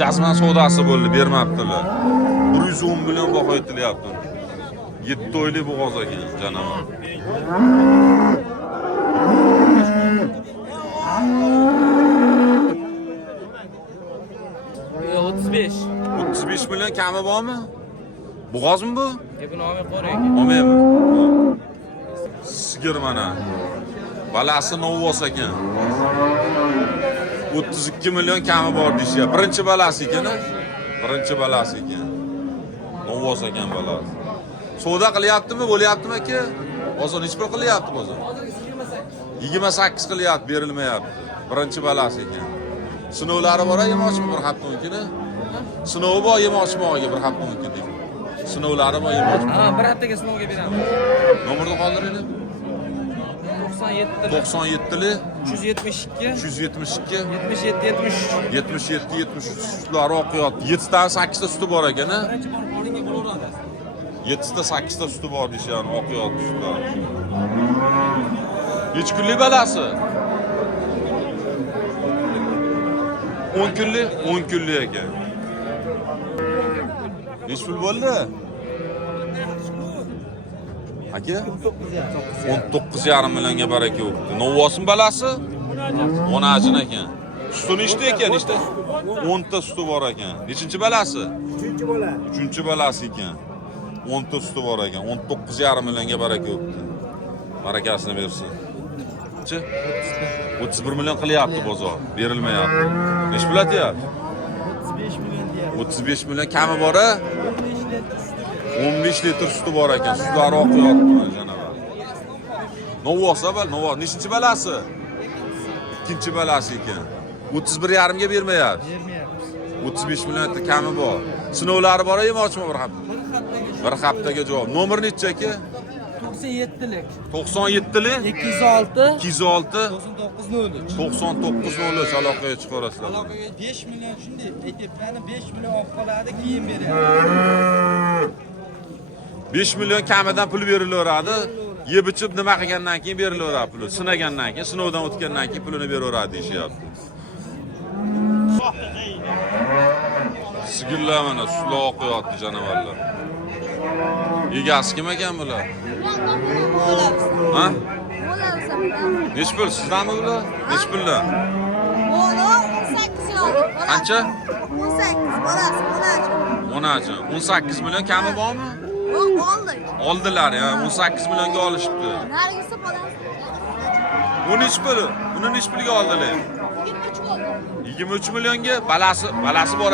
Jazman savdosi bo'ldi, bermabdilar. 110 million baho aytilyapti. 7 oylik bo'g'oz ekan, janob. Yo, 35. 35 million kami bormi? Bo'g'ozmi bu? Buni olmay qo'ying. Olmaymi? Sigir mana. Balasi novvos ekan. 32 million kami bor deyishyapti. Birinchi balasi ekan. Birinchi balasi ekan. Novvos ekan balasi. Savdo qilyaptimi, bo'lyaptimi aka? Hozir nechta pul qilyapti hozir? 28 qilyapti, berilmayapti. Birinchi balasi ekan. Sinovlari bor, yemoqchimi bir hafta o'nkini? Sinovi bor, yemoqchimoqga bir hafta o'nkini. Sinovlari bor, yemoqchimi? Ha, bir haftaga sinovga beramiz. Nomerni qoldiringlar. 97 li 372 372 77 73. 77 73 sutlar o'qiyapti. 7 ta 8 ta suti bor ekan-a? 7 ta 8 ta suti bor deyshani, o'qiyapti sutlar. Necha kunlik balasi? 10 kunlik, 10 kunlik ekan. Necha pul bo'ldi? Aka? 19,5 millionga baraka o'tdi. Novvosmi balasi? 10 ajin ekan. Suti nechta ekan, nechta? 10 ta suti bor ekan. Nechinchi balasi? 3-chi bola. 3-chi balasi ekan. 10 ta suti bor ekan. 19,5 millionga baraka o'tdi. Barakasini bersin. 31 million qilyapti bozor. Berilmayapti. Nech pul aytyapti? 35 million deyapti. 35 million kami bor-a? 15 litr suti bor ekan. Sutlari oqyapti janob. Novvosa bal, novvos. Nechinchi balasi? Ikkinchi balasi ekan. 31,5 ga bermayapti. Bermayapmiz. 35 million kami bor. Sinovlari bor, yemoqchimi bir hafta? Bir haftaga javob. Nomer necha aka? 97lik 97lik 206 206 9903. 9903 aloqaga chiqarasizlar. 5 million shunday aytibmani 5 million olib qoladi, keyin beradi. 5 million kamidan pul berilaveradi. Yeb ichib nima qilgandan keyin berilaveradi puli. Sinagandan keyin, sinovdan o'tgandan keyin pulini beraveradi deyishyapti. Sigirlar mana sular oqyapti janovarlar. Egasi kim ekan bular? Ha? Nech pul sizdanmi bular? Nech pullar? 18 yo'q. Qancha? 18 bolasi, 10. 18 million kami bormi? Yo'q, oldik. Oldilar ya, 18 millionga olishibdi. Nargisi bolasi. Bu nech pul? Buni nech pulga oldilar? 23 bo'ldi. 23 millionga balasi bor.